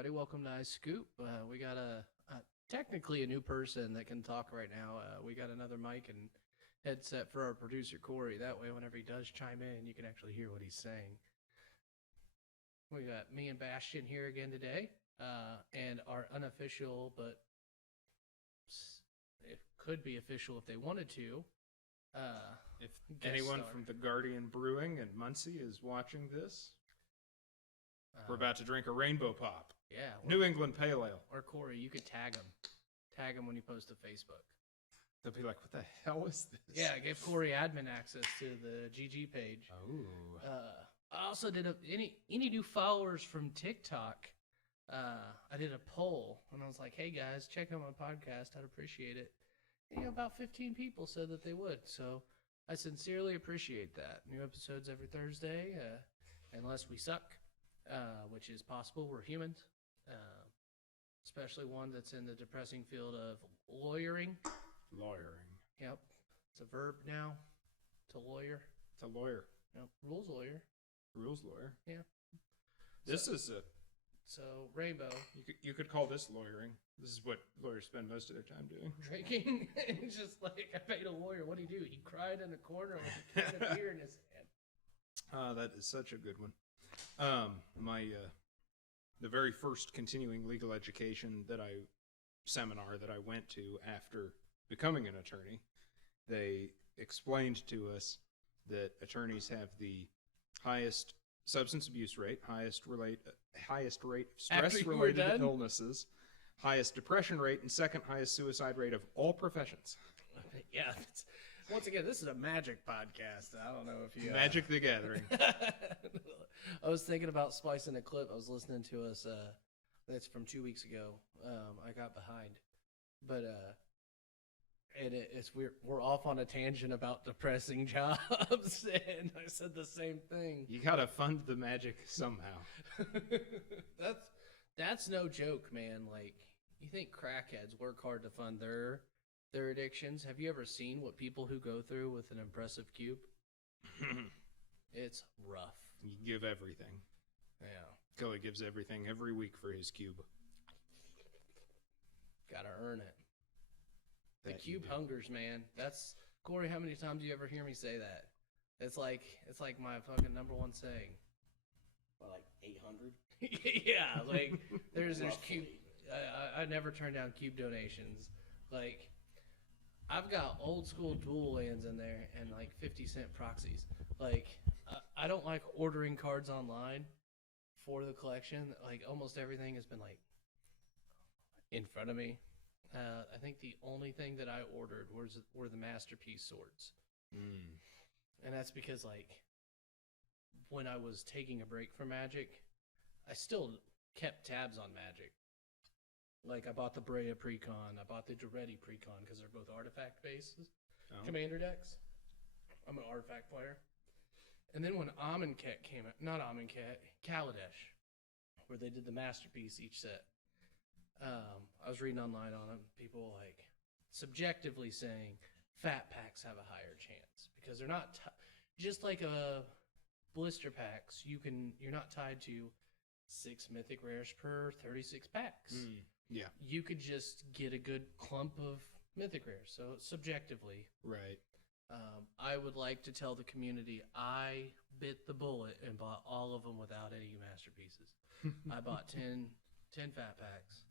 everybody. Welcome to iScoop. We got technically a new person that can talk right now. We got another mic and headset for our producer, Corey. That way, whenever he does chime in, you can actually hear what he's saying. We got me and Bastion here again today, and our unofficial, but it could be official if they wanted to. If anyone from the Guardian Brewing in Muncie is watching this, we're about to drink a Rainbow Pop. Yeah. New England Pale Ale. Or Corey, you could tag him. Tag him when you post to Facebook. They'll be like, what the hell is this? Yeah, give Corey admin access to the GG page. Oh. I also did any new followers from TikTok. I did a poll, and I was like, hey, guys, check out my podcast. I'd appreciate it. And, about 15 people said that they would, so I sincerely appreciate that. New episodes every Thursday, unless we suck. Which is possible. We're humans, especially one that's in the depressing field of lawyering. Lawyering. Yep. It's a verb now. To lawyer. It's a lawyer. Yep. Rules lawyer. Rules lawyer. Yeah. This is it. So, Rainbow. You could call this lawyering. This is what lawyers spend most of their time doing. Drinking. It's just like, I paid a lawyer. What do you do? He cried in the corner with a can of beer in his hand. That is such a good one. The very first continuing legal education seminar that I went to after becoming an attorney, they explained to us that attorneys have the highest substance abuse rate, highest rate of stress-related illnesses, highest depression rate, and second highest suicide rate of all professions. Yeah. Once again, this is a magic podcast. I don't know if you... Magic the Gathering. I was thinking about splicing a clip. I was listening to us. That's from 2 weeks ago. I got behind. But it's weird. We're off on a tangent about depressing jobs. And I said the same thing. You got to fund the magic somehow. That's no joke, man. Like, you think crackheads work hard to fund their addictions? Have you ever seen what people who go through with an impressive cube? It's rough. You give everything. Yeah. Kelly gives everything every week for his cube. Gotta earn it. The cube hungers, man. That's Corey. How many times do you ever hear me say that? It's like my fucking number one saying. Well, like 800. Yeah, like there's cube. I never turn down cube donations. Like, I've got old school dual lands in there and like 50-cent proxies. Like, I don't like ordering cards online for the collection. Like, almost everything has been like in front of me. I think the only thing that I ordered were the Masterpiece swords. And that's because, like, when I was taking a break from Magic, I still kept tabs on Magic. Like, I bought the Brea Precon, I bought the Duretti Precon because they're both artifact-based commander decks. I'm an artifact player. And then when Amonkhet came out, not Amonkhet, Kaladesh, where they did the Masterpiece each set, I was reading online on them, people like subjectively saying fat packs have a higher chance because they're not just like a blister packs. You're not tied to 6 mythic rares per 36 packs. Yeah. You could just get a good clump of mythic rares. So subjectively, right. I would like to tell the community I bit the bullet and bought all of them without any masterpieces. I bought 10 fat packs,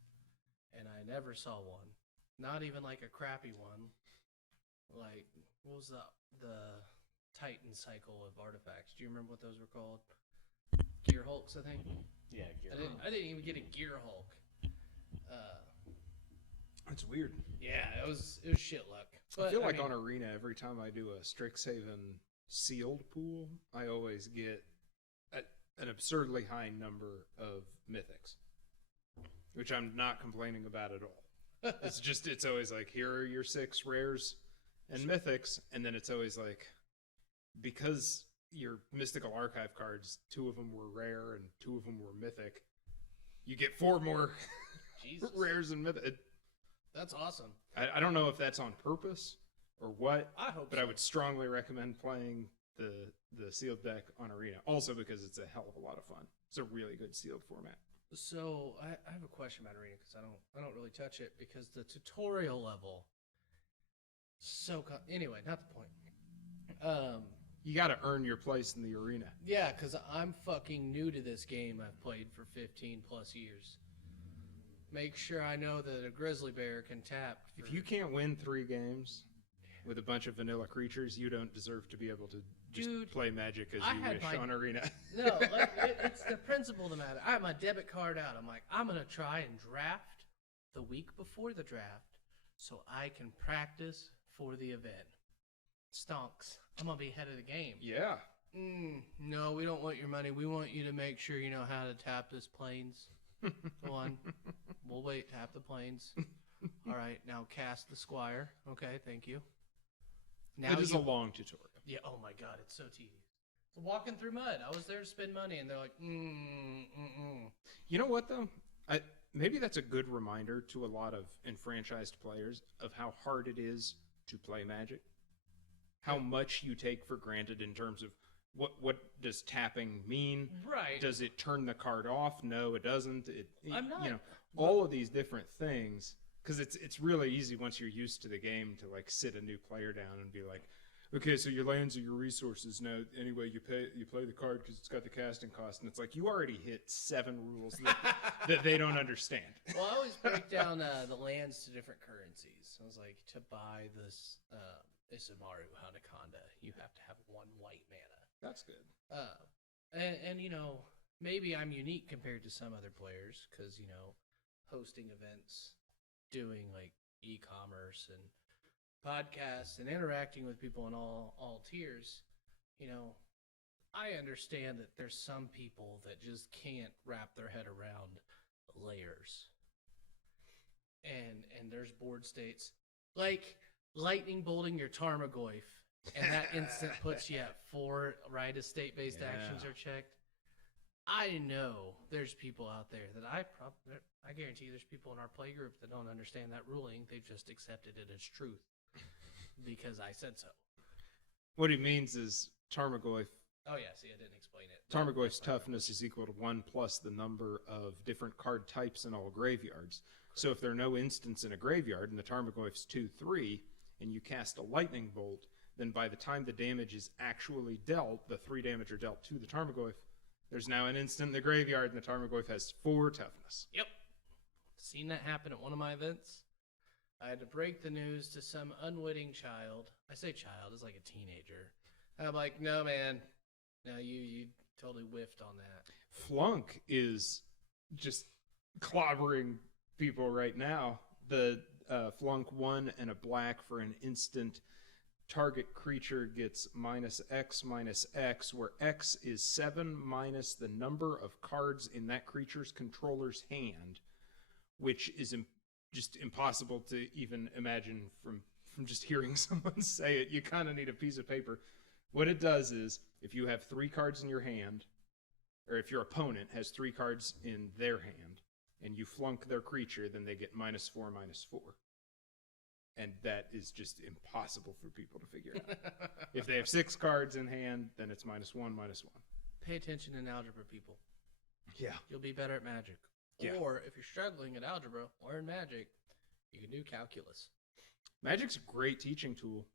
and I never saw one. Not even like a crappy one. Like, what was the Titan cycle of artifacts? Do you remember what those were called? Gear Hulks, I think. Yeah, Gear Hulk. I didn't even get a Gear Hulk. That's weird. Yeah, it was shit luck. But, I feel like on Arena, every time I do a Strixhaven sealed pool, I always get an absurdly high number of mythics, which I'm not complaining about at all. It's always like, here are your 6 rares and mythics, and then it's always like, because your Mystical Archive cards, 2 of them were rare and 2 of them were mythic, you get 4 more rares and mythic. That's awesome. I don't know if that's on purpose or what. I hope but so. I would strongly recommend playing the sealed deck on Arena. Also because it's a hell of a lot of fun. It's a really good sealed format. So I have a question about arena because I don't really touch it because the tutorial level. Anyway, not the point. You got to earn your place in the arena. Yeah, because I'm fucking new to this game. I've played for 15 plus years. Make sure I know that a grizzly bear can tap. If you can't win 3 games with a bunch of vanilla creatures, you don't deserve to be able to just play Magic as you wish on arena. No, like, it's the principle of the matter. I have my debit card out. I'm like, I'm going to try and draft the week before the draft so I can practice for the event. Stonks. I'm going to be ahead of the game. Yeah. No, we don't want your money. We want you to make sure you know how to tap this plains. One. We'll wait. Tap the plains. All right. Now cast the squire. Okay. Thank you. Now it is a long tutorial. Yeah. Oh my God. It's so tedious. It's walking through mud. I was there to spend money, and they're like, You know what though? Maybe that's a good reminder to a lot of enfranchised players of how hard it is to play Magic. How much you take for granted in terms of what does tapping mean? Right. Does it turn the card off? No, it doesn't. I'm not. You know, all of these different things. Because it's really easy once you're used to the game to like sit a new player down and be like, okay, so your lands are your resources. Now, anyway, you play the card because it's got the casting cost, and it's like you already hit 7 rules that they don't understand. Well, I always break down the lands to different currencies. I was like, to buy this MaRo Anaconda, you have to have 1 white mana. That's good. And you know, maybe I'm unique compared to some other players because, you know, hosting events, doing like e-commerce and podcasts and interacting with people in all tiers, you know, I understand that there's some people that just can't wrap their head around layers. And there's board states like lightning bolting your Tarmogoyf, and that instant puts you at 4 right as state-based actions are checked. I know there's people out there that I guarantee there's people in our play group that don't understand that ruling. They've just accepted it as truth because I said so. What he means is Tarmogoyf. Oh yeah, see, I didn't explain it. Tarmogoyf's toughness is equal to 1 plus the number of different card types in all graveyards. So if there are no instants in a graveyard and the Tarmogoyf's 2/3, and you cast a lightning bolt, then by the time the damage is actually dealt, the 3 damage are dealt to the Tarmogoyf, there's now an instant in the graveyard, and the Tarmogoyf has 4 toughness. Yep. Seen that happen at one of my events. I had to break the news to some unwitting child. I say child, it's like a teenager. And I'm like, no, man. No, you totally whiffed on that. Flunk is just clobbering people right now. The Flunk 1 and a black for an instant. Target creature gets -X/-X, where X is 7 minus the number of cards in that creature's controller's hand, which is just impossible to even imagine from just hearing someone say it. You kind of need a piece of paper. What it does is, if you have 3 cards in your hand, or if your opponent has 3 cards in their hand, and you flunk their creature, then they get -4/-4. And that is just impossible for people to figure out. If they have 6 cards in hand, then it's -1/-1. Pay attention in algebra, people. Yeah. You'll be better at Magic. Yeah. Or if you're struggling at algebra or in Magic, you can do calculus. Magic's a great teaching tool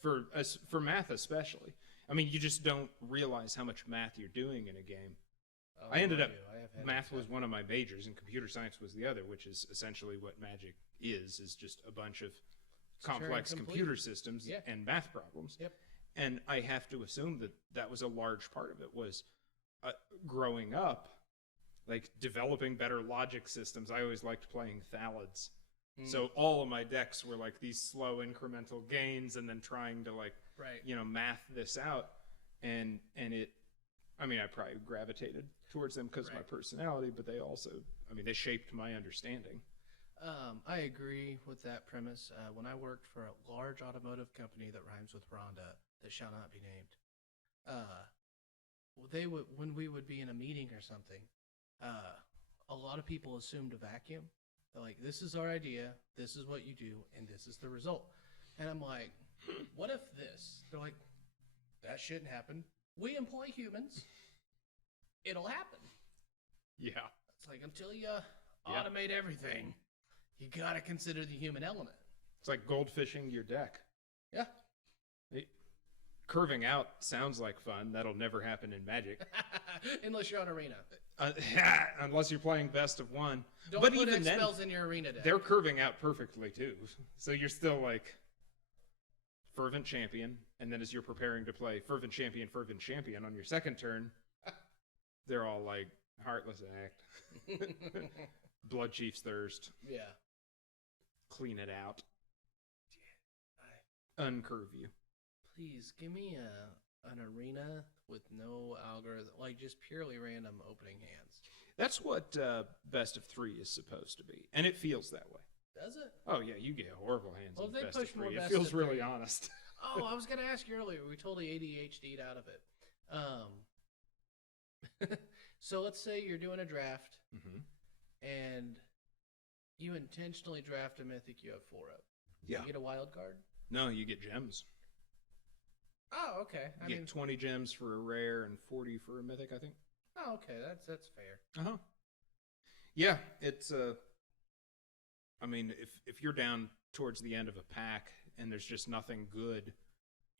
for math especially. I mean, you just don't realize how much math you're doing in a game. I ended up, math was one of my majors and computer science was the other, which is essentially what Magic is just a bunch of complex computer systems and math problems. Yep. And I have to assume that was a large part of it, was growing up, like developing better logic systems. I always liked playing Thalids. So all of my decks were like these slow incremental gains and then trying to math this out. And it, I mean, I probably gravitated towards them because of my personality, but they also, they shaped my understanding. I agree with that premise. When I worked for a large automotive company that rhymes with Rhonda, that shall not be named, when we would be in a meeting or something, a lot of people assumed a vacuum. They're like, this is our idea, this is what you do, and this is the result. And I'm like, what if this? They're like, that shouldn't happen. We employ humans. It'll happen. Yeah. It's like until you automate everything, you gotta consider the human element. It's like goldfishing your deck. Yeah. Curving out sounds like fun. That'll never happen in Magic. Unless you're on Arena. Unless you're playing best of one. Don't but put even X then, spells in your Arena deck. they're curving out perfectly too. So you're still like Fervent Champion, and then as you're preparing to play Fervent Champion on your second turn, they're all like Heartless Act, Blood Chief's Thirst, Yeah. clean it out, uncurve you. Please give me an Arena with no algorithm, like just purely random opening hands. That's what best of 3 is supposed to be, and it feels that way. Does it? Oh yeah, you get horrible hands. Well, in they best of push more 3. It best feels of really 3. honest. Oh, I was gonna ask you earlier. We totally ADHD'd out of it. So let's say you're doing a draft, and you intentionally draft a mythic you have 4 of. Yeah. You get a wild card? No, you get gems. Oh, okay. You get 20 gems for a rare and 40 for a mythic, I think. Oh, okay. That's fair. Uh-huh. Yeah, it's I mean, if you're down towards the end of a pack and there's just nothing good,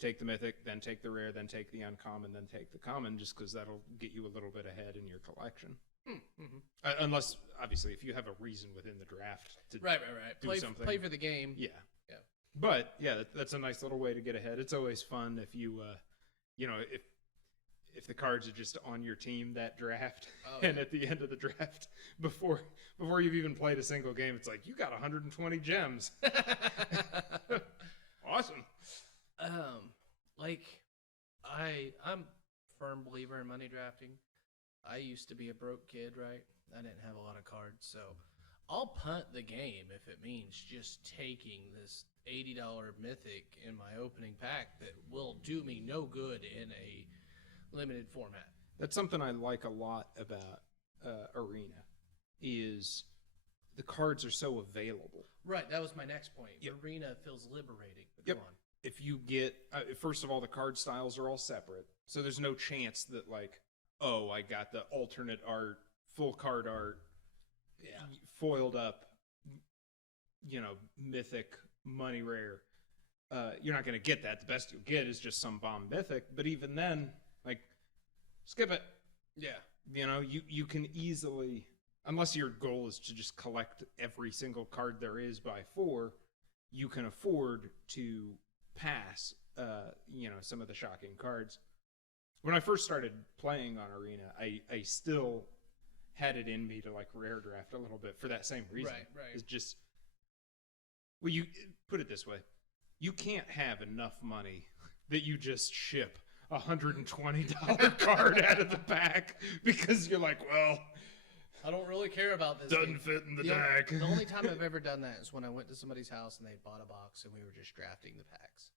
take the mythic, then take the rare, then take the uncommon, then take the common, just because that'll get you a little bit ahead in your collection. Unless, obviously, if you have a reason within the draft to Right. do something. Play for the game. Yeah. But yeah, that's a nice little way to get ahead. It's always fun if you, if the cards are just on your team that draft, and at the end of the draft, before you've even played a single game, it's like you got 120 gems. Awesome. I'm a firm believer in money drafting. I used to be a broke kid, right? I didn't have a lot of cards, so I'll punt the game if it means just taking this $80 mythic in my opening pack that will do me no good in a limited format. That's something I like a lot about Arena, is the cards are so available. Right, that was my next point. Yep. Arena feels liberating. But Yep. Go on. If you get, first of all, the card styles are all separate, so there's no chance that like, oh, I got the alternate art, full card art, foiled up, mythic, money rare. You're not going to get that. The best you'll get is just some bomb mythic, but even then, like, skip it. Yeah. You can easily, unless your goal is to just collect every single card there is by 4, you can afford to pass, some of the shocking cards. When I first started playing on Arena, I still had it in me to like rare draft a little bit for that same reason. Right. It's just, well, you put it this way: you can't have enough money that you just ship $120 card out of the pack because you're like, well, I don't really care about this. doesn't fit in the deck. The only time I've ever done that is when I went to somebody's house and they bought a box and we were just drafting the packs.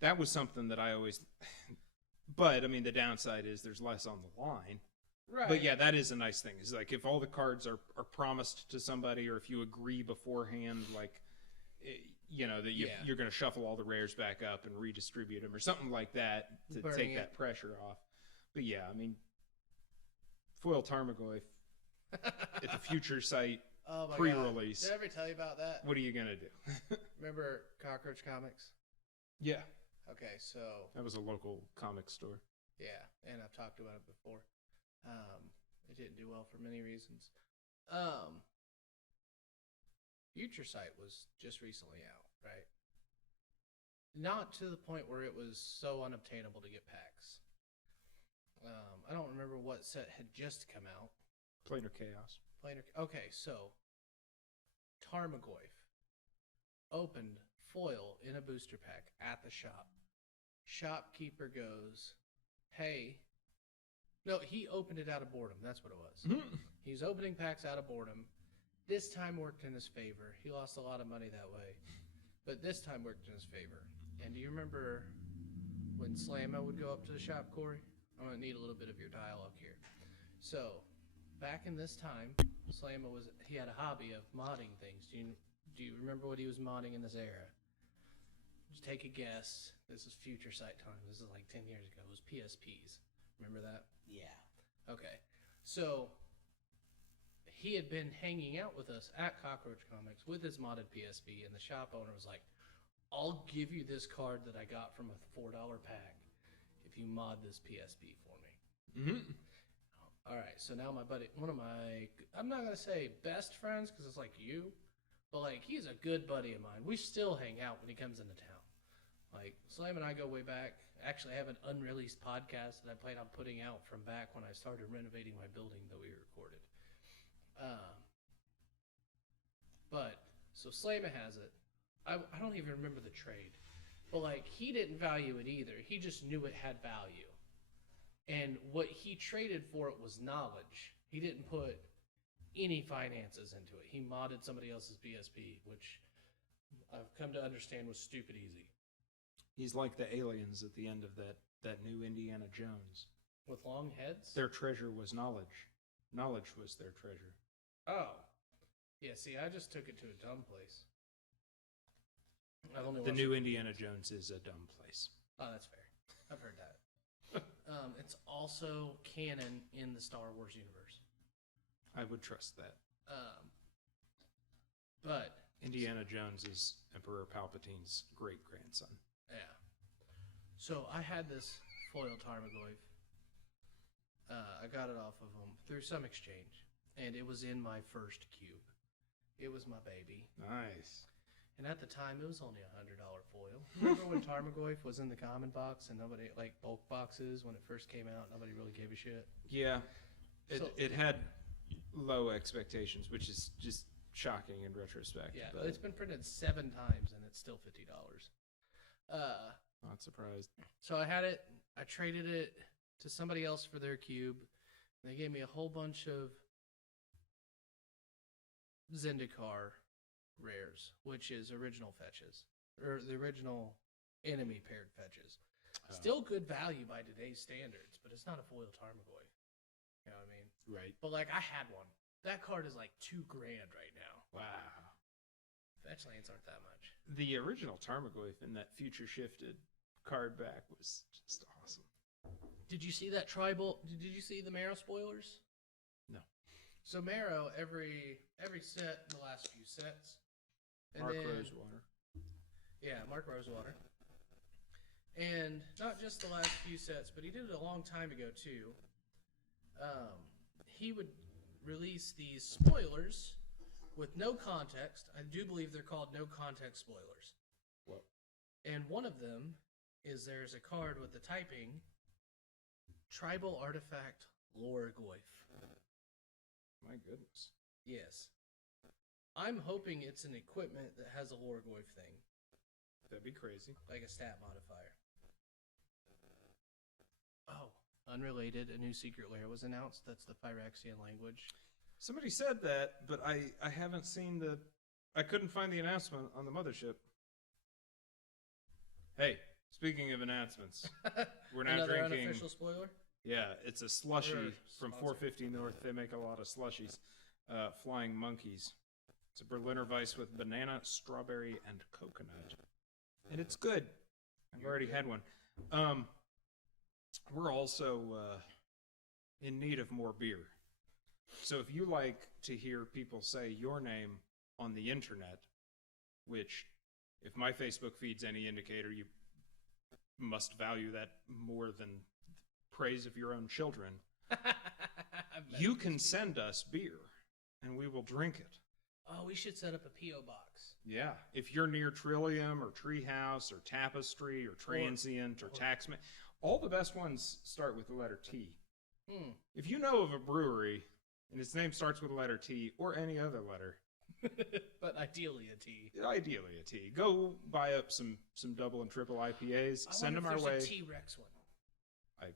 That was something that I always. But I mean, the downside is there's less on the line. Right. But yeah, that is a nice thing. Is like if all the cards are promised to somebody, or if you agree beforehand, like that you're going to shuffle all the rares back up and redistribute them, or something like that to take that pressure off. But yeah, I mean, foil Tarmogoyf at the future site pre-release. Did I ever tell you about that? What are you going to do? Remember Cockroach Comics? Yeah. Okay, so that was a local comic store. Yeah, and I've talked about it before. It didn't do well for many reasons. Future Sight was just recently out, right? Not to the point where it was so unobtainable to get packs. I don't remember what set had just come out. Planar Chaos. Okay, so Tarmogoyf opened foil in a booster pack at the shop. Shopkeeper goes, hey. No, he opened it out of boredom. That's what it was. He was opening packs out of boredom. This time worked in his favor. He lost a lot of money that way. But this time worked in his favor. And do you remember when Slammo would go up to the shop, Corey? I'm going to need a little bit of your dialogue here. So, back in this time, Slammo he had a hobby of modding things. Do you remember what he was modding in this era? Just take a guess. This is Future Sight time. This is like 10 years ago. It was PSPs. Remember that? Yeah. Okay. So he had been hanging out with us at Cockroach Comics with his modded PSP, and the shop owner was like, I'll give you this card that I got from a $4 pack if you mod this PSP for me. Mm-hmm. All right, so now my buddy, one of my, I'm not going to say best friends because it's like you, but like he's a good buddy of mine. We still hang out when he comes into town. Like Slam and I go way back. Actually, I have an unreleased podcast that I plan on putting out from back when I started renovating my building that we recorded. But so Slama has it. I don't even remember the trade, but like he didn't value it either. He just knew it had value, and what he traded for it was knowledge. He didn't put any finances into it. He modded somebody else's PSP, which I've come to understand was stupid easy. He's like the aliens at the end of that new Indiana Jones. With long heads? Their treasure was knowledge. Knowledge was their treasure. Oh. Yeah, see, I just took it to a dumb place. I've only The watched new it. Indiana Jones is a dumb place. Oh, that's fair. I've heard that. It's also canon in the Star Wars universe. I would trust that. But Indiana Jones is Emperor Palpatine's great-grandson. yeah. So I had this foil Tarmogoyf. I got it off of him through some exchange, and it was in my first cube. It was my baby. Nice. And at the time, it was only $100 foil. Remember when Tarmogoyf was in the common box and nobody, like bulk boxes, when it first came out, nobody really gave a shit? Yeah. So- It had low expectations, which is just shocking in retrospect. Yeah, but it's been printed 7 times and it's still $50. not surprised. So I had it, I traded it to somebody else for their cube. They gave me a whole bunch of Zendikar rares, which is original fetches, or the original enemy paired fetches. Still good value by today's standards, but it's not a foil Tarmogoyf. You know what I mean? Right. But like, I had one. That card is like $2,000 right now. Wow. Fetch lands aren't that much. The original Tarmogoyf in that future shifted card back was just awesome. Did you see that tribal? Did you see the MaRo spoilers? No. So MaRo, every set, the last few sets. And Mark then, Rosewater. Yeah, Mark Rosewater. And not just the last few sets, but he did it a long time ago too. He would release these spoilers with no context. I do believe they're called no context spoilers. Whoa. And one of them is there's a card with the typing Tribal Artifact Lorgoyf. My goodness. Yes. I'm hoping it's an equipment that has a Lorgoyf thing, That'd be crazy. like a stat modifier. Oh, unrelated, a new secret lair was announced. That's the Phyrexian language. Somebody said that, but I haven't seen I couldn't find the announcement on the mothership. Hey, speaking of announcements, we're now Another drinking. unofficial spoiler? Yeah, it's a slushy Or from sponsor. 450 North. They make a lot of slushies. Flying Monkeys. It's a Berliner Weiss with banana, strawberry, and coconut. And it's good. I've already had one. We're also in need of more beer. So if you like to hear people say your name on the internet, which if my Facebook feed's any indicator, you must value that more than praise of your own children, you can send us beer and we will drink it. Oh, we should set up a P.O. box. Yeah. If you're near Trillium or Treehouse or Tapestry or Transient or Taxman, all the best ones start with the letter T. If you know of a brewery and its name starts with the letter T or any other letter, But ideally a T. ideally a T, go buy up some double and triple IPAs, send them our way. There's a T-Rex one. I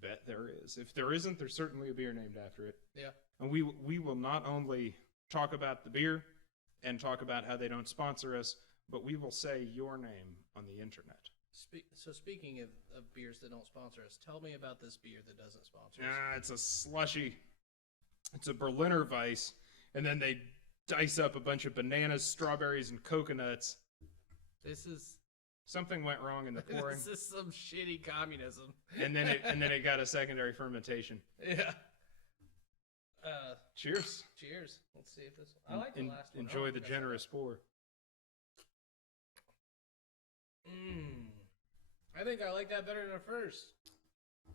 bet there is. If there isn't, there's certainly a beer named after it. Yeah. And we will not only talk about the beer and talk about how they don't sponsor us, but we will say your name on the internet. So speaking of beers that don't sponsor us, tell me about this beer that doesn't sponsor us. It's a slushy. It's a Berliner Weiss, and then they dice up a bunch of bananas, strawberries, and coconuts. This is Something went wrong in the pouring, this is some shitty communism. and then it got a secondary fermentation. Yeah. Cheers. Cheers. Let's see if this. I like the last one. Enjoy the generous pour. I think I like that better than the first.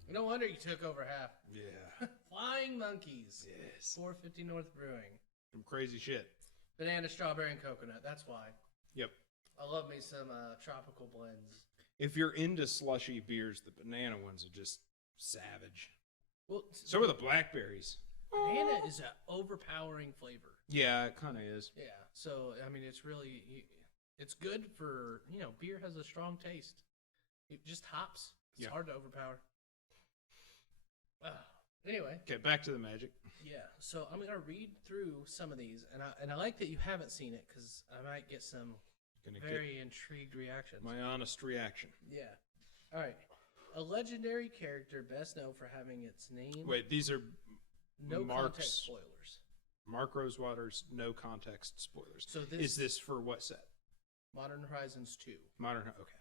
No wonder you took over half. Yeah. Flying Monkeys. Yes. 450 North Brewing. Some crazy shit. Banana, strawberry, and coconut. That's why. Yep. I love me some tropical blends. If you're into slushy beers, the banana ones are just savage. Well, So are the blackberries. banana is an overpowering flavor. Yeah, it kind of is. Yeah. So, I mean, it's really, it's good for, beer has a strong taste. It just hops. It's hard to overpower. Anyway. Okay, back to the magic. Yeah. So I'm going to read through some of these. And I like that you haven't seen it because I might get some very intrigued reactions. My honest reaction. Yeah. All right. A legendary character best known for having its name. Wait, these are no Mark's, context spoilers. Mark Rosewater's no context spoilers. So is this for what set? Modern Horizons 2. Okay.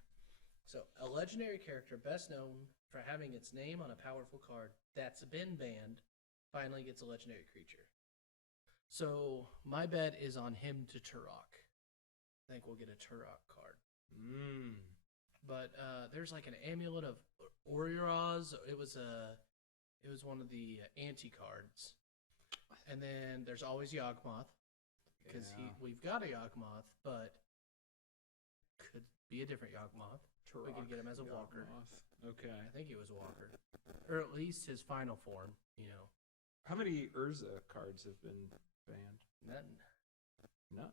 So a legendary character best known for having its name on a powerful card that's been banned finally gets a legendary creature. So my bet is on him to Turok. I think we'll get a Turok card. But there's like an amulet of Orioraz. It was one of the anti cards. And then there's always Yawgmoth because we've got a Yawgmoth, but could be a different Yawgmoth. We could get him as a walker. Okay. I think he was a walker, or at least his final form. How many Urza cards have been banned? None.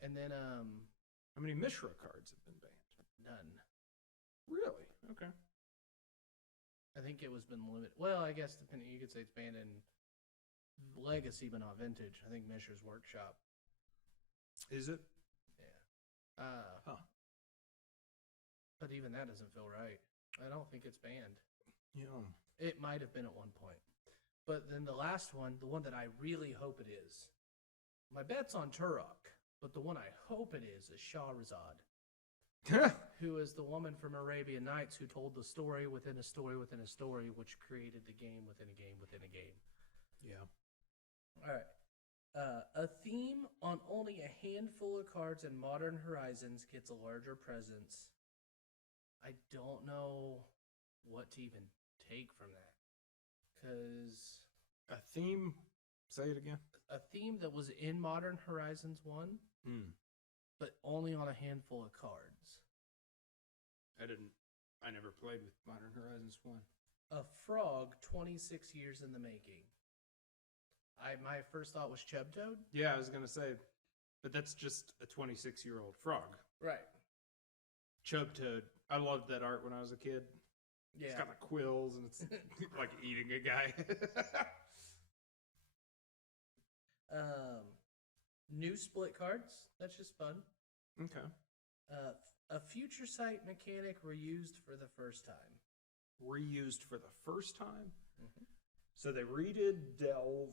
And then how many Mishra cards have been banned? None. Really? Okay. I think it was been limited. Well, I guess you could say it's banned in Legacy, but not Vintage. I think Mishra's Workshop. Is it? Yeah. Huh. But even that doesn't feel right. I don't think it's banned. Yeah. It might have been at one point. But then the last one, the one that I really hope it is, my bet's on Turok, but the one I hope it is Shahrazad, who is the woman from Arabian Nights who told the story within a story within a story, which created the game within a game within a game. Yeah. All right. A theme on only a handful of cards in Modern Horizons gets a larger presence. I don't know what to even take from that. Because a theme, say it again. A theme that was in Modern Horizons 1, but only on a handful of cards. I never played with Modern Horizons 1. A frog 26 years in the making. My first thought was Chubtoad. Yeah, I was going to say, but that's just a 26-year-old frog. Right. Chubtoad. I loved that art when I was a kid. Yeah. It's got the quills and it's like eating a guy. New split cards. That's just fun. Okay. A future sight mechanic reused for the first time. Reused for the first time? Mm-hmm. So they redid Delve.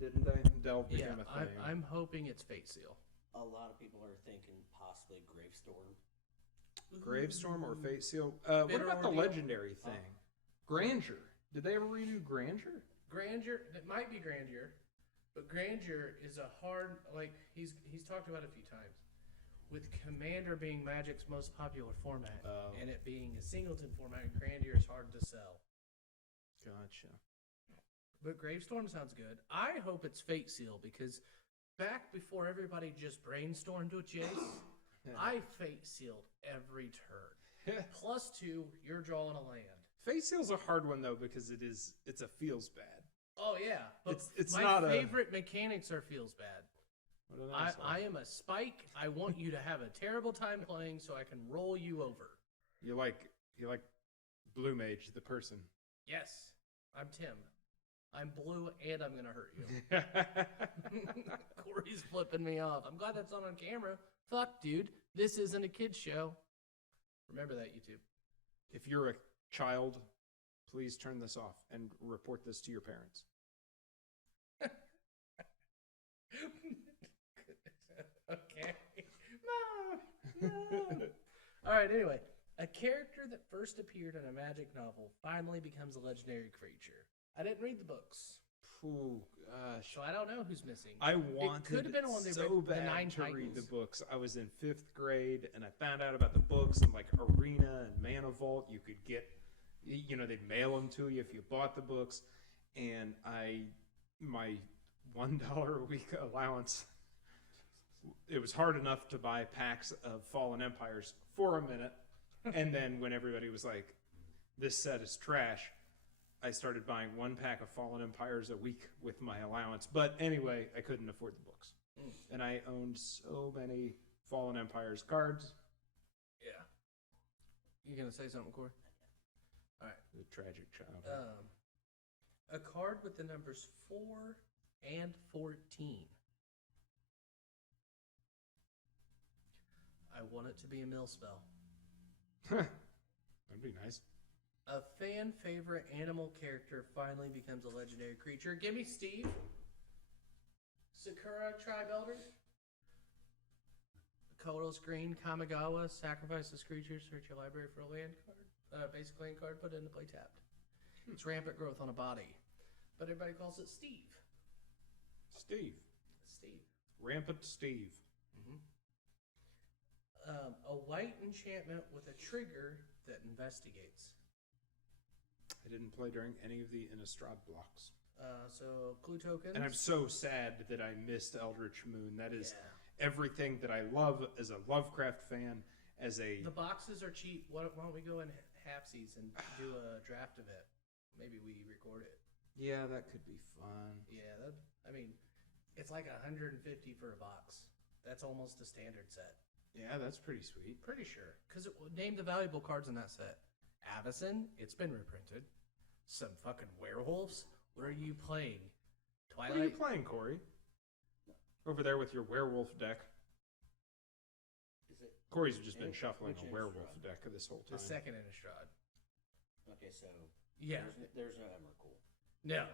Didn't they? Delve became a thing. I'm hoping it's Fate Seal. A lot of people are thinking possibly Gravestorm. Gravestorm or Fate Seal? What about the legendary thing? Grandeur. Did they ever redo Grandeur? Grandeur. It might be Grandeur, but Grandeur is a hard, he's talked about it a few times. With Commander being Magic's most popular format, and it being a singleton format, Grandeur is hard to sell. Gotcha. But Gravestorm sounds good. I hope it's Fate Seal, because back before everybody just brainstormed with Jace, I Fate Sealed every turn. +2, you're drawing a land. Fate Seal's a hard one, though, because it's a feels bad. Oh, yeah. But it's my not favorite mechanics are feels bad. I am a spike. I want you to have a terrible time playing so I can roll you over. You like Blue Mage, the person. Yes. I'm Tim. I'm blue and I'm going to hurt you. Corey's flipping me off. I'm glad that's not on camera. Fuck, dude. This isn't a kid's show. Remember that, YouTube. If you're a child, please turn this off and report this to your parents. Okay. No. All right, anyway. A character that first appeared in a Magic novel finally becomes a legendary creature. I didn't read the books, Oh gosh. so I don't know who's missing. I wanted could have been one of the so the bad Nine to read Titans. the books. I was in 5th grade, and I found out about the books and like Arena and Mana Vault. You could get, they'd mail them to you if you bought the books. And my $1 a week allowance, it was hard enough to buy packs of Fallen Empires for a minute. And then when everybody was like, "This set is trash," I started buying 1 pack of Fallen Empires a week with my allowance. But anyway, I couldn't afford the books. And I owned so many Fallen Empires cards. Yeah. You gonna say something, Corey? All right. The tragic child. A card with the numbers 4 and 14. I want it to be a mill spell. That'd be nice. A fan favorite animal character finally becomes a legendary creature. Give me Steve. Sakura Tribe Elder. Kodos Green Kamigawa. Sacrifice this creature. Search your library for a land card. Basic land card. Put it into play tapped. It's rampant growth on a body. But everybody calls it Steve. Steve. Steve. Rampant Steve. A white enchantment with a trigger that investigates. I didn't play during any of the Innistrad blocks. So clue tokens. And I'm so sad that I missed Eldritch Moon. That is everything that I love as a Lovecraft fan. The boxes are cheap. Why don't we go in halfsies and do a draft of it? Maybe we record it. Yeah, that could be fun. Yeah, it's like $150 for a box. That's almost a standard set. Yeah, that's pretty sweet. Pretty sure. Because name the valuable cards in that set. Avacyn, it's been reprinted. Some fucking werewolves. What are you playing? Twilight. What are you playing, Corey? Over there with your werewolf deck. Is it Corey's just been Which shuffling a Innistrad? werewolf deck this whole time. The second Innistrad. okay? So Yeah. there's no Emrakul. No.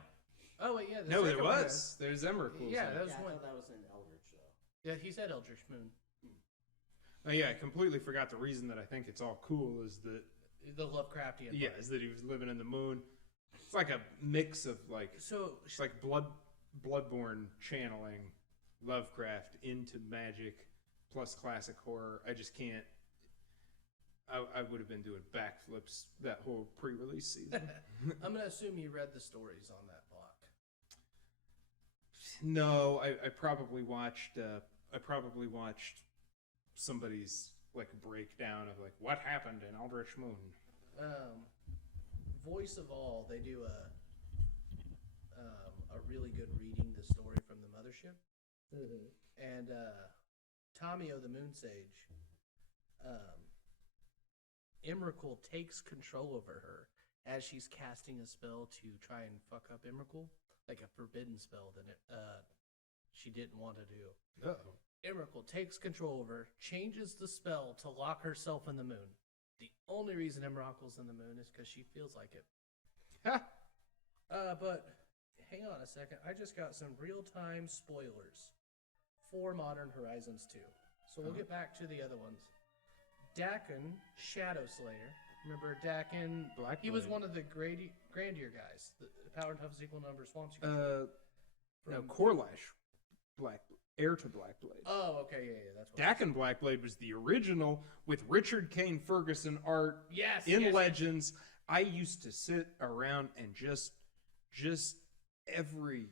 Oh wait, yeah. The No, there second one was. There's Emrakul. Yeah, that was I one. thought that was in Eldritch though. Yeah, he said Eldritch Moon. Oh, yeah, I completely forgot the reason that I think it's all cool is that The Lovecraftian. yeah, part. is that he was living in the moon. It's like a mix of like So it's like Bloodborne channeling Lovecraft into magic plus classic horror. I just can't. I would have been doing backflips that whole pre-release season. I'm gonna assume you read the stories on that block. No, I probably watched. Somebody's like breakdown of like what happened in Eldritch Moon. Voice of All, they do a really good reading the story from the mothership, and Tomio the Moon Sage, Emrakul takes control over her as she's casting a spell to try and fuck up Emrakul, like a forbidden spell that she didn't want to do. Uh-oh. Emrakul takes control over her, changes the spell to lock herself in the moon. The only reason Emrakul's in the moon is because she feels like it. But hang on a second. I just got some real-time spoilers for Modern Horizons 2. So we'll get back to the other ones. Dakin, Shadow Slayer. Remember Dakin? He was one of the Grandier guys. The power and toughness equal number swamps you control. No, Corlash, heir to Blackblade. Oh, okay, yeah, that's what Dakin Blackblade was the original with Richard Kane Ferguson art Yes, in yes. Legends. I used to sit around and just every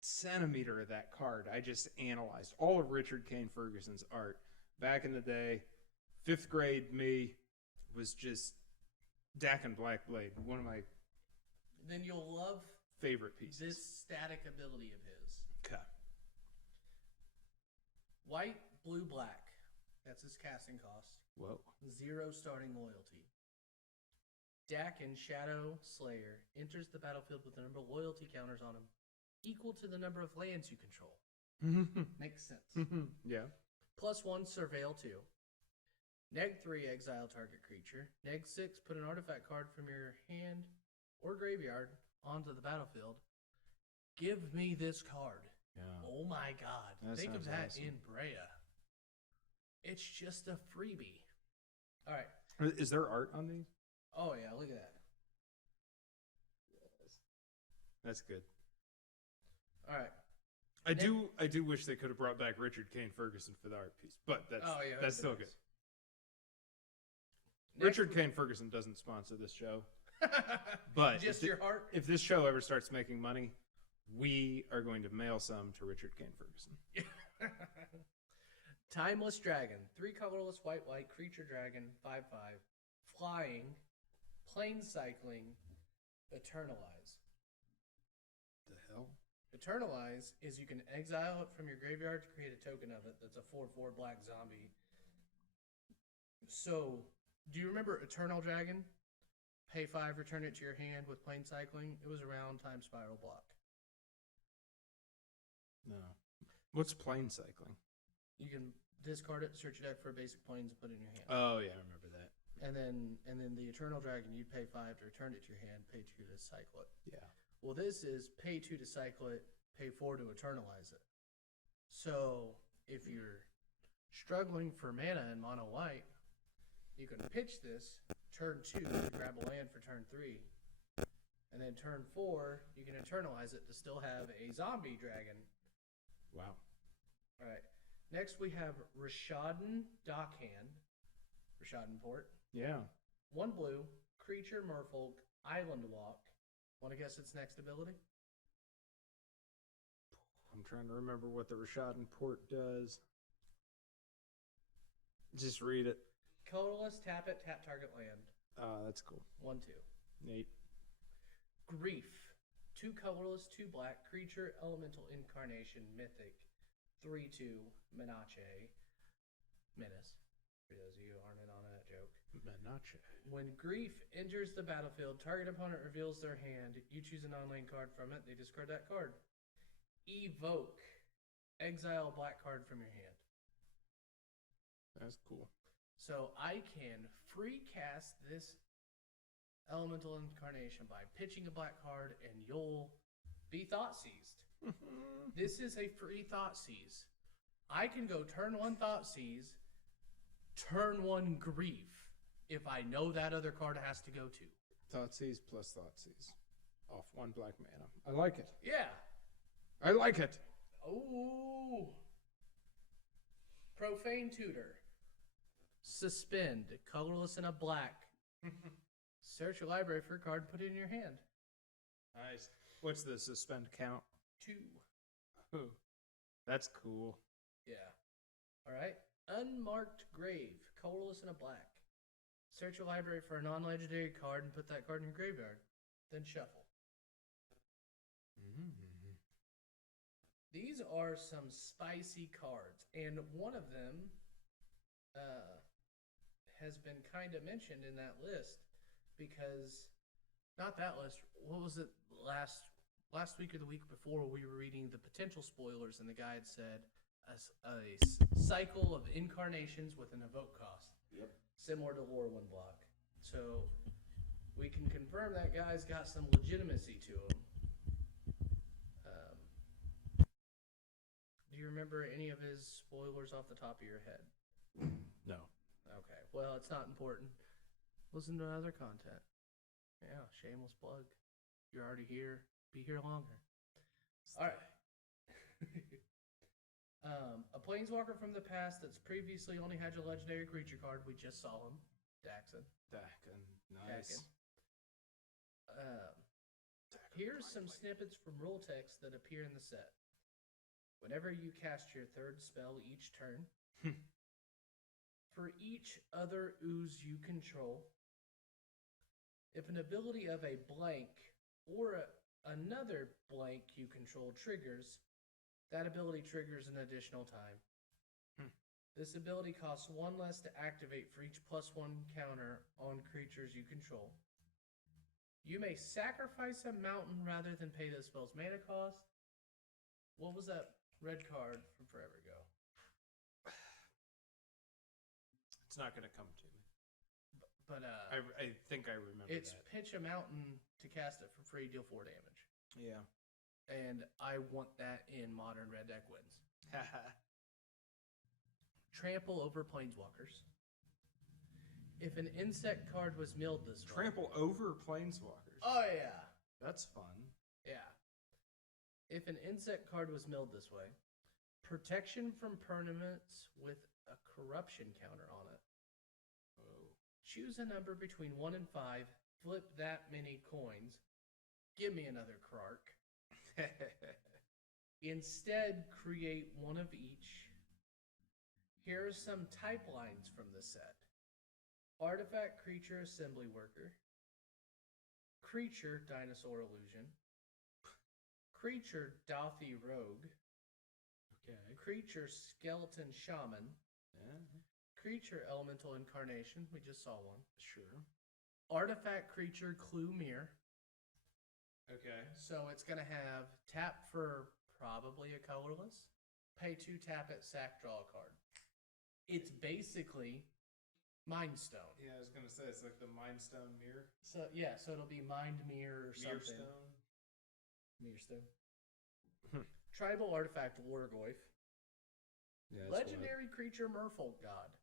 centimeter of that card, I just analyzed all of Richard Kane Ferguson's art. Back in the day, 5th grade me was just Dakin Blackblade, one of my Then you'll love favorite pieces. this static ability of his. Okay. White, blue, black. That's his casting cost. Whoa. 0 starting loyalty. Dakin, Shadow Slayer, enters the battlefield with the number of loyalty counters on him equal to the number of lands you control. Makes sense. Yeah. +1, Surveil 2. -3, exile target creature. -6, put an artifact card from your hand or graveyard onto the battlefield. Give me this card. Yeah. Oh my god. That Think of sounds that awesome. in Brea. It's just a freebie. Alright. Is there art on these? Oh yeah, look at that. That's good. All right. I do wish they could have brought back Richard Kane Ferguson for the art piece, but that's still good. Richard Kane Ferguson doesn't sponsor this show, but just your heart. If this show ever starts making money, we are going to mail some to Richard Kane Ferguson. Timeless Dragon, 3 colorless white creature dragon, 5/5, flying, plane cycling, Eternalize. The hell? Eternalize is you can exile it from your graveyard to create a token of it that's a 4/4 black zombie. So, do you remember Eternal Dragon? Pay 5, return it to your hand with plane cycling. It was a round time spiral block. No. What's plane cycling? You can discard it, search your deck for a basic planes, and put it in your hand. Oh yeah, I remember that. And then the Eternal Dragon, you'd pay 5 to return it to your hand, pay 2 to cycle it. Yeah. Well, this is pay 2 to cycle it, pay 4 to eternalize it. So if you're struggling for mana in mono white, you can pitch this turn 2 to grab a land for turn 3, and then turn 4 you can eternalize it to still have a zombie dragon. Wow. All right. Next we have Rishadan Dockhand, Rishadan Port. Yeah. 1 blue, creature, merfolk, island walk. Want to guess its next ability? I'm trying to remember what the Rishadan Port does. Just read it. Colorless, tap it, tap target land. That's cool. 1/2. Neat. Grief. 2 colorless, 2 black, creature, elemental incarnation, mythic. 3/2, Menace. Menace. For those of you who aren't in on that joke. Menace. When grief enters the battlefield, target opponent reveals their hand. You choose a non-lane card from it. They discard that card. Evoke. Exile a black card from your hand. That's cool. So I can free cast this elemental incarnation by pitching a black card, and you'll be thought seized. This is a free thought seize. I can go turn 1 thought seize, turn 1 grief, if I know that other card has to go to. Thoughtseize plus Thoughtseize. Off 1 black mana. I like it. Yeah. I like it. Oh. Profane Tutor. Suspend. Colorless and a black. Search your library for a card, put it in your hand. Nice. What's the suspend count? 2. Ooh, that's cool. Yeah. All right. Unmarked Grave. Colorless and a black. Search your library for a non-legendary card and put that card in your graveyard. Then shuffle. These are some spicy cards, and one of them has been kind of mentioned in that list because, not that list, what was it last week or the week before we were reading the potential spoilers, and the guy had said a cycle of incarnations with an evoke cost. Yep. Similar to Lorwyn block. So we can confirm that guy's got some legitimacy to him. Do you remember any of his spoilers off the top of your head? No. Okay. Well, it's not important. Listen to other content. Yeah, shameless plug. You're already here. Be here longer. All right. A planeswalker from the past that's previously only had your legendary creature card. We just saw him. Daxon. Nice. Here's some snippets from rule text that appear in the set. Whenever you cast your 3rd spell each turn, for each other ooze you control, if an ability of a blank or another blank you control triggers, that ability triggers an additional time. This ability costs 1 less to activate for each +1 counter on creatures you control. You may sacrifice a mountain rather than pay the spell's mana cost. What was that red card from forever ago? It's not going to come to me. But I think I remember it's that. pitch a mountain to cast it for free, deal 4 damage. Yeah. And I want that in modern red deck wins. Trample over planeswalkers. If an insect card was milled this way. Trample over planeswalkers. Oh yeah. That's fun. Yeah. If an insect card was milled this way, protection from permanents with a corruption counter on it. Oh. Choose a number between 1 and 5. Flip that many coins. Give me another Krark. Instead, create one of each. Here are some type lines from the set. Artifact Creature Assembly Worker. Creature Dinosaur Illusion. Creature Dothy Rogue. Okay. Creature Skeleton Shaman. Yeah. Creature Elemental Incarnation. We just saw one. Sure. Artifact Creature Clue Mirror. Okay. So it's going to have tap for probably a colorless. Pay 2, tap it, sack, draw a card. It's basically Mind Stone. Yeah, I was gonna say it's like the Mind Stone mirror. So yeah, so it'll be Mind Mirror or Mirror something. Stone. Mirror Stone. Tribal Artifact Wargoyf. Yeah. Legendary Creature Merfolk God.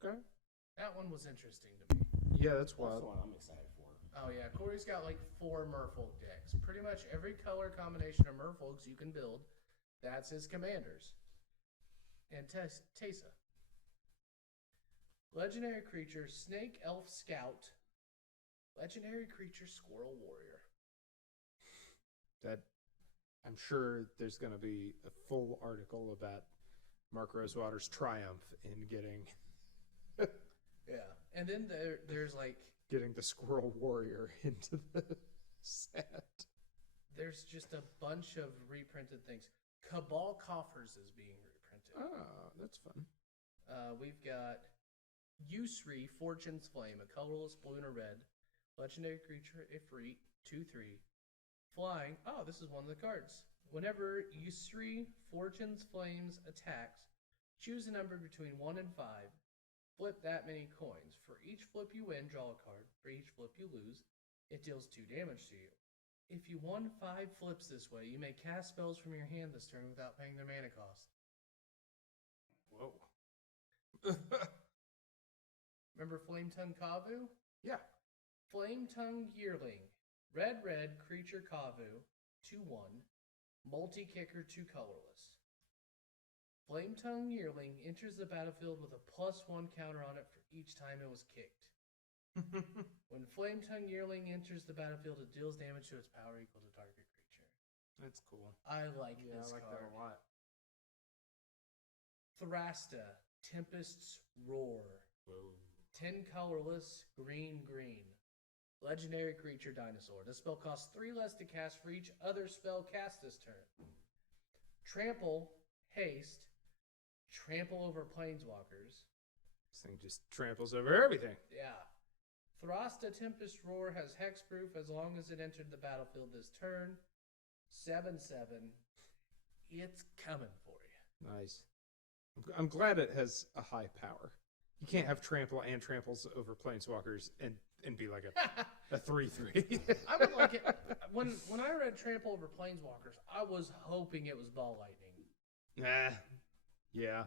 Okay. That one was interesting to me. Yeah, that's That's wild. the one I'm excited for. Oh yeah, Corey's got like 4 Merfolk decks. Pretty much every color combination of Merfolks you can build, that's his commanders. And Teysa. Legendary Creature Snake Elf Scout. Legendary Creature Squirrel Warrior. That I'm sure there's going to be a full article about Mark Rosewater's triumph in getting Yeah. And then there's like getting the Squirrel Warrior into the set. there's just a bunch of reprinted things. Cabal Coffers is being reprinted. Oh, that's fun. We've got Yusri, Fortune's Flame, a colorless blue and a red. Legendary creature, Ifrit, 2/3. Flying. Oh, this is one of the cards. Whenever Yusri, Fortune's Flames attacks, choose a number between 1 and 5. Flip that many coins. For each flip you win, draw a card. For each flip you lose, it deals 2 damage to you. If you won 5 flips this way, you may cast spells from your hand this turn without paying their mana cost. Whoa. Remember Flame Tongue Kavu? Yeah. Flame Tongue Yearling. Red creature Kavu, 2/1. Multi-kicker 2 colorless. Flame Tongue Yearling enters the battlefield with a +1 counter on it for each time it was kicked. When Flame Tongue Yearling enters the battlefield, it deals damage to its power equal to target creature. That's cool. I like Yeah, this I like card. that a lot. Thrasta, Tempest's Roar. Whoa. 10 colorless, green. Legendary creature dinosaur. This spell costs 3 less to cast for each other spell cast this turn. Trample, haste, trample over planeswalkers. This thing just tramples over everything. Yeah. Thrasta Tempest Roar has hexproof as long as it entered the battlefield this turn. 7/7. It's coming for you. Nice. I'm glad it has a high power. You can't have trample and tramples over planeswalkers and be like a 3/3. I would like it when I read trample over planeswalkers. I was hoping it was ball lightning. Nah. Yeah.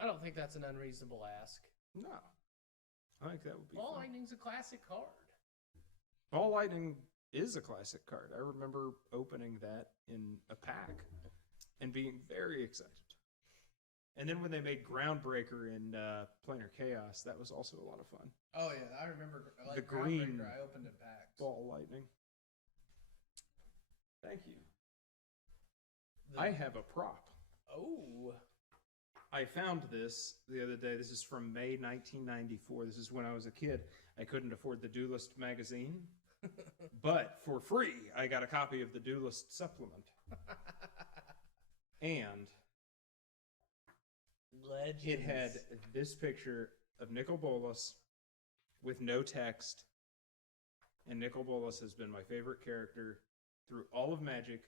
I don't think that's an unreasonable ask. No. I think that would be Ball fun. lightning's a classic card. Ball Lightning is a classic card. I remember opening that in a pack and being very excited. And then when they made Groundbreaker in Planar Chaos, that was also a lot of fun. Oh yeah, I remember The green Groundbreaker, I opened in packs. Ball Lightning. Thank you. I have a prop. Oh. I found this the other day. This is from May 1994. This is when I was a kid. I couldn't afford the Duelist magazine. But for free, I got a copy of the Duelist supplement. And Legends. it had this picture of Nicol Bolas with no text. And Nicol Bolas has been my favorite character through all of Magic,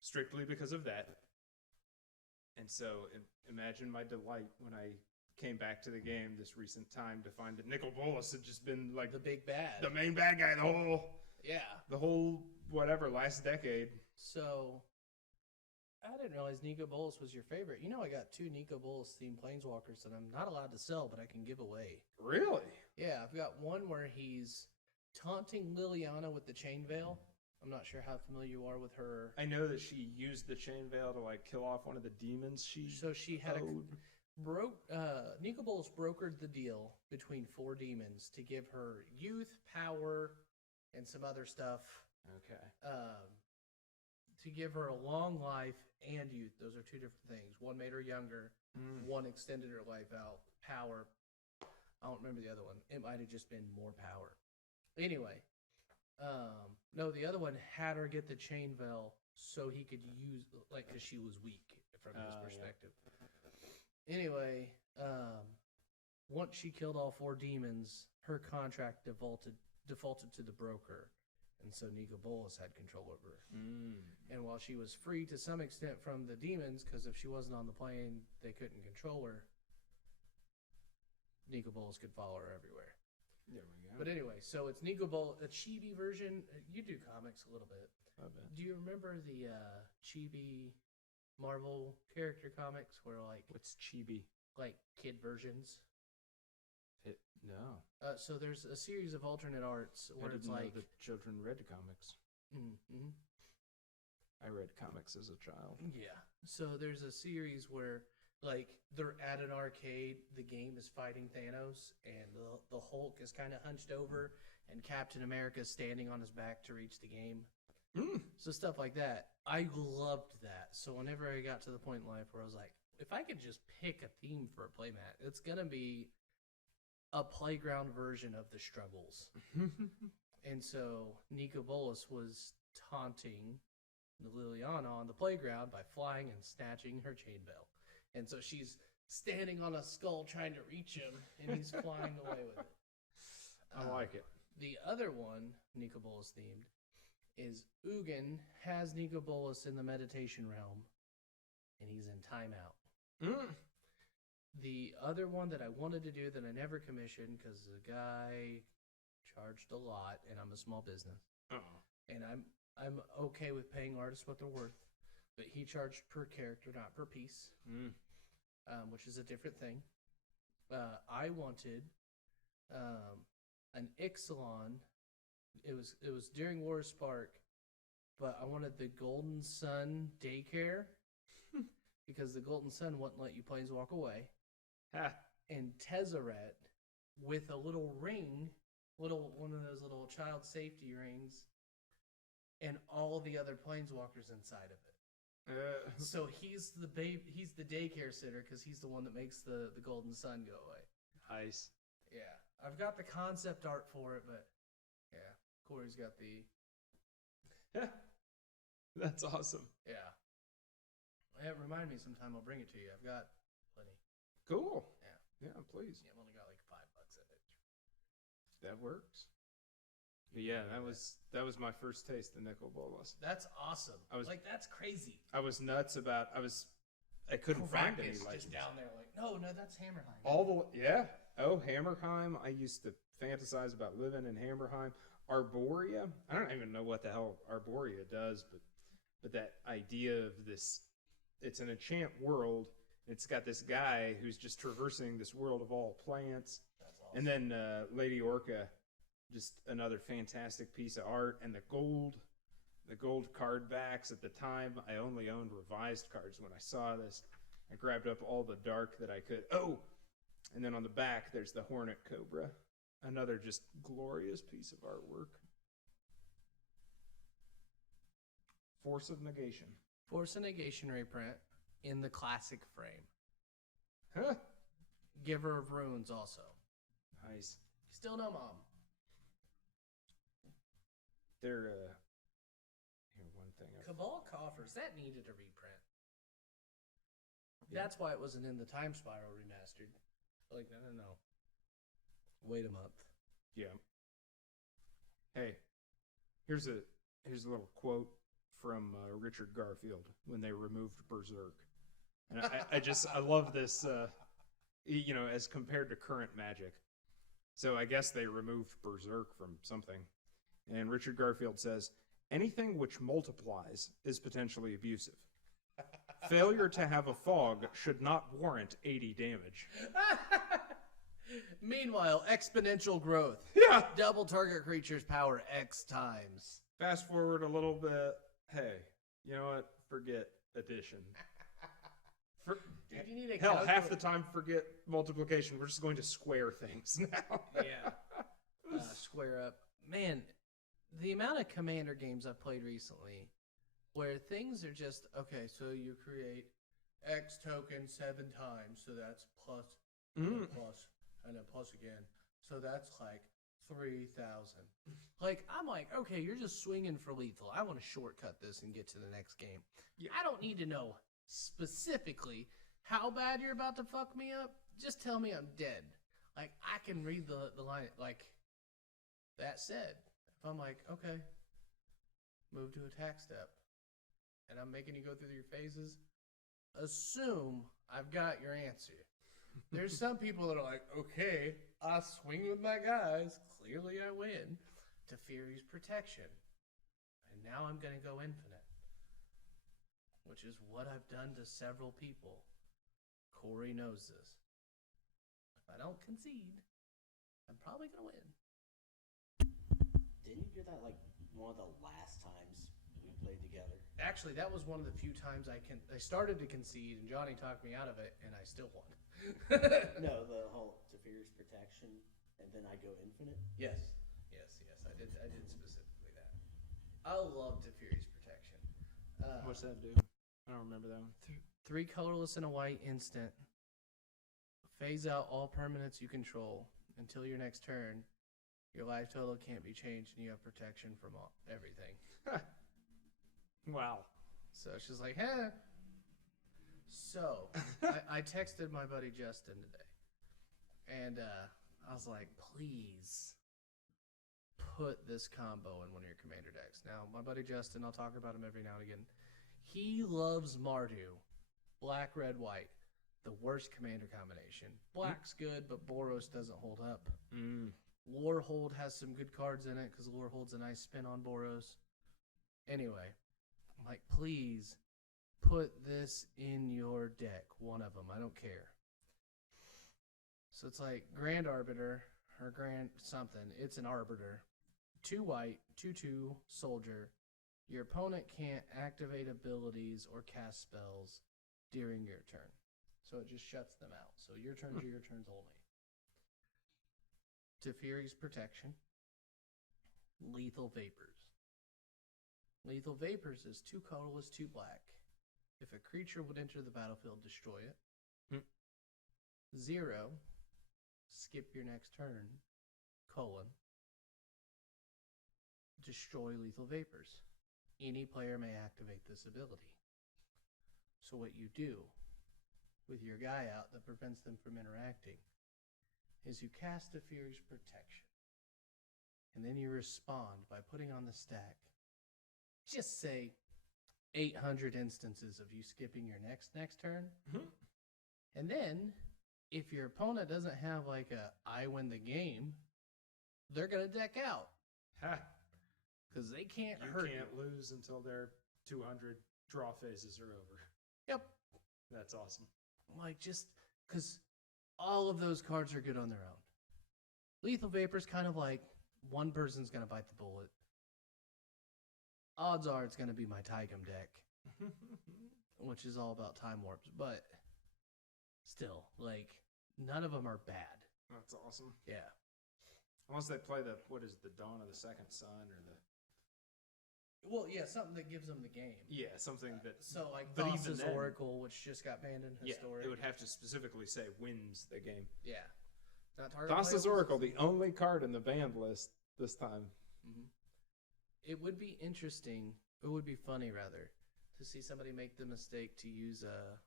strictly because of that. And so imagine my delight when I came back to the game this recent time to find that Nicol Bolas had just been like the big bad. the main bad guy Yeah. the whole whatever last decade. So I didn't realize Nico Bolas was your favorite. You know, I got 2 Nico Bolas themed planeswalkers that I'm not allowed to sell, but I can give away. Really? Yeah, I've got one where he's taunting Liliana with the chain veil. I'm not sure how familiar you are with her. I know that she used the chain veil to like kill off one of the demons. So she had Nika Bolas brokered the deal between 4 demons to give her youth, power, and some other stuff. Okay. To give her a long life and youth. Those are 2 different things. One made her younger. One extended her life out. Power. I don't remember the other one. It might have just been more power. Anyway. No, the other one had her get the chain veil so he could use, like, because she was weak from his perspective. Yeah. Anyway, once she killed all 4 demons, her contract defaulted to the broker. And so Nika Bolas had control over her. And while she was free to some extent from the demons, because if she wasn't on the plane, they couldn't control her, Nika Bolas could follow her everywhere. There we go. But anyway, so it's Nika Bolas, a chibi version. You do comics a little bit. Do you remember the chibi Marvel character comics where, like... What's chibi? Like kid versions? No. So there's a series of alternate arts where I it's didn't like... know that children read comics. Mm-hmm. I read comics as a child. Yeah. So there's a series where, like, they're at an arcade, the game is fighting Thanos, and the Hulk is kind of hunched over, and Captain America's standing on his back to reach the game. So stuff like that. I loved that. So whenever I got to the point in life where I was like, if I could just pick a theme for a playmat, it's going to be a playground version of the struggles. And so Nika Bolas was taunting Liliana on the playground by flying and snatching her chain veil. And so she's standing on a skull trying to reach him, and he's flying away with it. I like it. The other one, Nika Bolas themed, is Ugin has Nika Bolas in the meditation realm, and he's in timeout. The other one that I wanted to do that I never commissioned because the guy charged a lot, and I'm a small business, and I'm okay with paying artists what they're worth, but he charged per character, not per piece, which is a different thing. I wanted an Ixalan. It was during War of Spark, but I wanted the Golden Sun daycare because the Golden Sun wouldn't let you planeswalk away. And Tezzeret with a little ring, one of those little child safety rings, and all the other planeswalkers inside of it. So he's the daycare sitter because he's the one that makes the Golden Sun go away. Nice. Yeah, I've got the concept art for it, but yeah, Corey's got the. That's awesome. Yeah. Remind me sometime. I'll bring it to you. I've got plenty. Cool. Yeah. Yeah, please. Yeah, I've only got like $5 in it. That works. But yeah, that was my first taste of Nika Bolas. That's awesome. That's crazy. I was nuts about. I couldn't find any just legends. down there, like, no, that's Hammerheim. Oh, Hammerheim. I used to fantasize about living in Hammerheim. Arborea. I don't even know what the hell Arborea does, but that idea of this, it's an enchant world. It's got this guy who's just traversing this world of all plants. That's awesome. And then Lady Orca, just another fantastic piece of art. And the gold card backs. At the time, I only owned revised cards. When I saw this, I grabbed up all the dark that I could. Oh, and then on the back, there's the Hornet Cobra. Another just glorious piece of artwork. Force of Negation. Force of Negation reprint in the classic frame. Huh? Giver of Runes also. Nice. Still no mom. They're, here, one thing. Cabal Coffers, that needed a reprint. Yeah. That's why it wasn't in the Time Spiral remastered. Like, no. Wait a month. Yeah. Hey, here's a little quote from Richard Garfield when they removed Berserk. And I love this, as compared to current Magic. So I guess they removed Berserk from something. And Richard Garfield says, anything which multiplies is potentially abusive. Failure to have a fog should not warrant 80 damage. Meanwhile, exponential growth. Yeah. Double target creatures power X times. Fast forward a little bit. Hey, you know what? Forget addition. Dude, you need a Hell, half calculator. the time forget multiplication. We're just going to square things now. Yeah. Square up. Man, the amount of Commander games I've played recently where things are just, okay, so you create X token 7 times, so that's plus, and then plus, and then plus again. So that's like 3,000. Like, I'm like, okay, you're just swinging for lethal. I want to shortcut this and get to the next game. Yeah. I don't need to know specifically how bad you're about to fuck me up. Just tell me I'm dead. Like, I can read the line. Like, that said, if I'm like, okay, move to attack step, and I'm making you go through your phases, assume I've got your answer. There's some people that are like, okay, I swing with my guys. Clearly I win. Teferi's protection. And now I'm going to go infinite. Which is what I've done to several people. Corey knows this. If I don't concede, I'm probably going to win. Didn't you do that like one of the last times we played together? Actually, that was one of the few times I started to concede, and Johnny talked me out of it, and I still won. No, the whole Teferi's protection, and then I go infinite. Yes. I did specifically that. I love Teferi's protection. What's that do? I don't remember that one. 3 colorless and a white instant. Phase out all permanents you control until your next turn. Your life total can't be changed, and you have protection from everything. Wow. So she's like, huh. So I texted my buddy Justin today, and I was like, please put this combo in one of your commander decks. Now, my buddy Justin, I'll talk about him every now and again. He loves Mardu, black, red, white. The worst commander combination. Black's good, but Boros doesn't hold up. Lorehold has some good cards in it because Lorehold's a nice spin on Boros. Anyway, I'm like, please put this in your deck. One of them. I don't care. So it's like Grand Arbiter or Grand something. It's an Arbiter. 2 white, 2/2 soldier. Your opponent can't activate abilities or cast spells during your turn. So it just shuts them out. So your turns are your turns only. Teferi's protection. Lethal Vapors. Lethal Vapors is 2 colorless, 2 black. If a creature would enter the battlefield, destroy it. 0, skip your next turn, destroy Lethal Vapors. Any player may activate this ability. So what you do with your guy out that prevents them from interacting is you cast Teferi's protection. And then you respond by putting on the stack, just say 800 instances of you skipping your next turn. And then if your opponent doesn't have like a I win the game, they're going to deck out. Because they can't hurt you. You can't lose until their 200 draw phases are over. Yep. That's awesome. Like, just because all of those cards are good on their own. Lethal Vapor's kind of like one person's going to bite the bullet. Odds are it's going to be my Tigum deck, which is all about time warps. But still, like, none of them are bad. That's awesome. Yeah. Unless they play the, what is it, the Dawn of the Second Sun or the... Well, yeah, something that gives them the game. Yeah, something that... So, like, but even Thassa's then- Oracle, which just got banned in Historic. Yeah, it would have to specifically say wins the game. Yeah. Not target Thassa's playable. Oracle, the only card in the banned list this time. Mhm. It would be interesting, it would be funny, rather, to see somebody make the mistake to use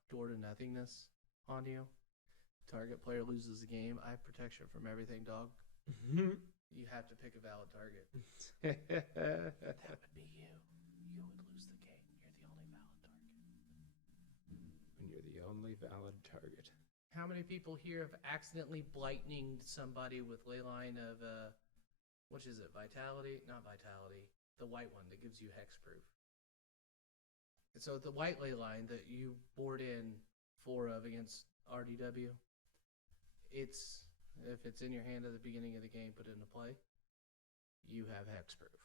Door to Nothingness on you. Target player loses the game. I have protection from everything, dog. You have to pick a valid target. That would be you. You would lose the game. You're the only valid target. When you're the only valid target. How many people here have accidentally blightninged somebody with Leyline of, which is it, Vitality? Not Vitality. The white one that gives you hexproof. And so the white Leyline that you board in 4 of against RDW, it's if it's in your hand at the beginning of the game, put it into play, you have hexproof.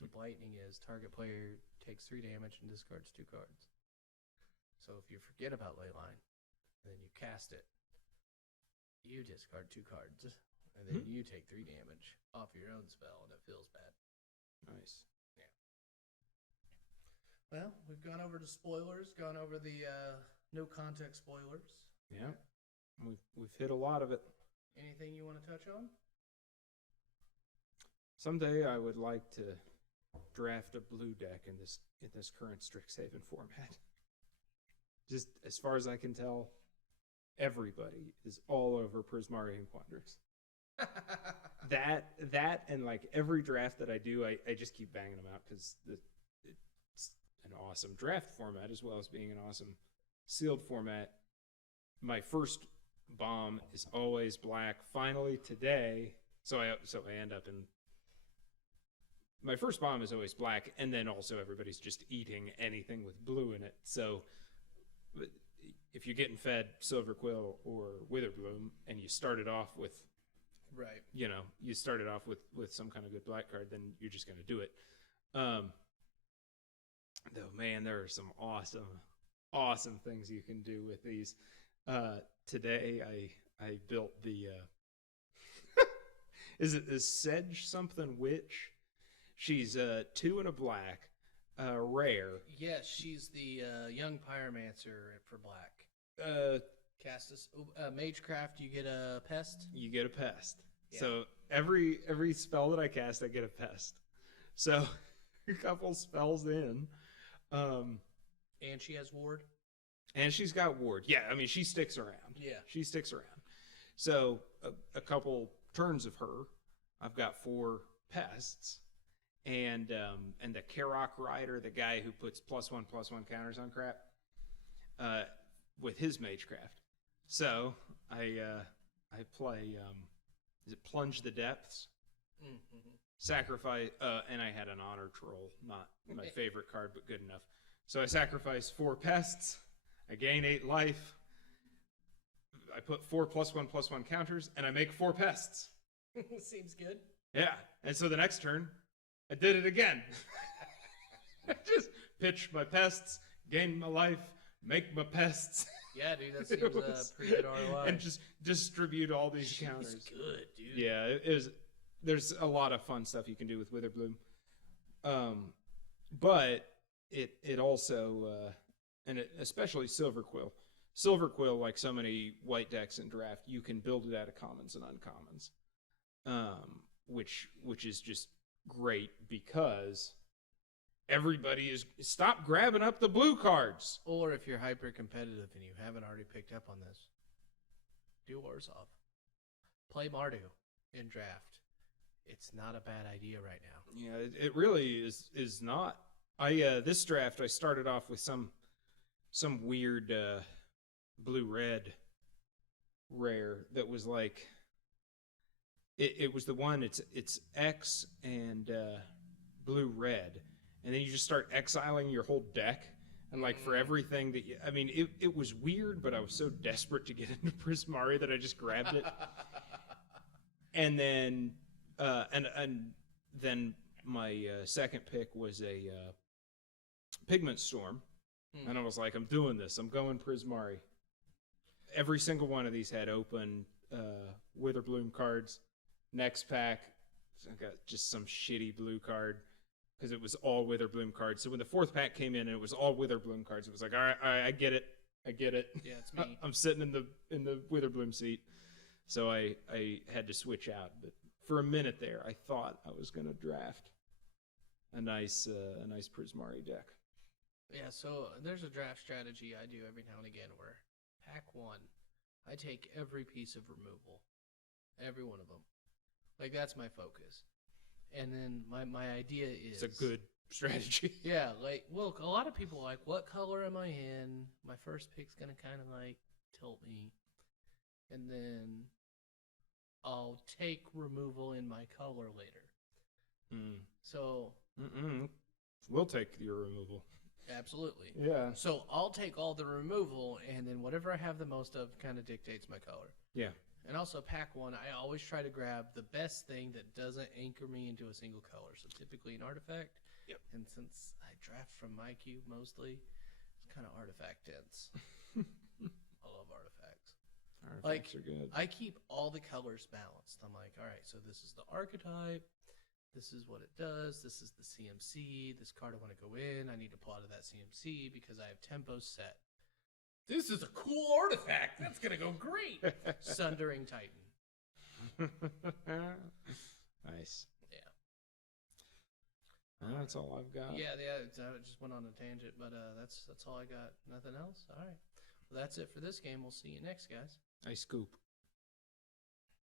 So blightning is target player takes 3 damage and discards 2 cards. So if you forget about Leyline, and then you cast it, you discard 2 cards, and then you take 3 damage off your own spell, and it feels bad. Nice. Yeah. Well, we've gone over the spoilers, gone over the no context spoilers. Yeah. We've hit a lot of it. Anything you want to touch on? Someday I would like to draft a blue deck in this current Strixhaven format. Just as far as I can tell, everybody is all over Prismari and Quandrix. that and like every draft that I do, I just keep banging them out because it's an awesome draft format as well as being an awesome sealed format. My first bomb is always black. Finally today, so I end up in. My first bomb is always black, and then also everybody's just eating anything with blue in it. So if you're getting fed Silver Quill or Witherbloom, and you started off with, right, you started off with some kind of good black card, then you're just going to do it. Though, man, there are some awesome things you can do with these. Today I built the is Sedge something witch? She's 2 and a black, rare. Yes, she's the young pyromancer for black. Cast a Magecraft, you get a pest. You get a pest. Yeah. So every spell that I cast, I get a pest. So a couple spells in, and she has ward. And she's got ward. Yeah, I mean she sticks around. Yeah, she sticks around. So a couple turns of her, I've got 4 pests, and the Karok Rider, the guy who puts +1/+1 counters on crap, with his Magecraft. So I play is it Plunge the Depths? Mm-hmm. Sacrifice, and I had an Honor Troll, not my favorite card, but good enough. So I sacrifice 4 pests. I gain 8 life. I put 4 +1/+1 counters, and I make 4 pests. Seems good. Yeah, and so the next turn, I did it again. I just pitch my pests, gain my life, make my pests. Yeah, dude, that seems pretty good ROI. And just distribute all these counters. It's good, dude. Yeah, it is. There's a lot of fun stuff you can do with Witherbloom. But it also, especially Silver Quill. Silver Quill, like so many white decks in draft, you can build it out of commons and uncommons, which is just great because everybody is stop grabbing up the blue cards. Or if you're hyper competitive and you haven't already picked up on this, do Orzhov. Play Mardu in draft. It's not a bad idea right now. Yeah, it really is not. This draft I started off with some weird blue-red rare that was like it was the one it's X and blue-red, and then you just start exiling your whole deck, and like for everything that I mean it was weird, but I was so desperate to get into Prismari that I just grabbed it. And then and then my second pick was a Pigment Storm. And I was like, I'm doing this. I'm going Prismari. Every single one of these had open Witherbloom cards. Next pack, I got just some shitty blue card because it was all Witherbloom cards. So when the 4th pack came in and it was all Witherbloom cards, it was like, all right, I get it. Yeah, it's me. I'm sitting in the Witherbloom seat. So I had to switch out. But for a minute there, I thought I was going to draft a nice Prismari deck. Yeah, so there's a draft strategy I do every now and again where pack 1, I take every piece of removal. Every one of them. Like, that's my focus. And then my idea is... It's a good strategy. Yeah, like, well, a lot of people are like, what color am I in? My first pick's going to kind of, like, tilt me. And then I'll take removal in my color later. So... We'll take your removal. Absolutely. Yeah. So I'll take all the removal, and then whatever I have the most of kind of dictates my color. Yeah. And also pack one, I always try to grab the best thing that doesn't anchor me into a single color. So typically an artifact. Yep. And since I draft from my cube mostly, it's kind of artifact dense. I love artifacts. Artifacts are good. I keep all the colors balanced. I'm like, all right, so this is the archetype. This is what it does. This is the CMC. This card I want to go in. I need to pull out of that CMC because I have tempos set. This is a cool artifact. That's going to go great. Sundering Titan. Nice. Yeah. That's all I've got. Yeah, I just went on a tangent, but that's all I got. Nothing else? All right. Well, that's it for this game. We'll see you next, guys. iScoop.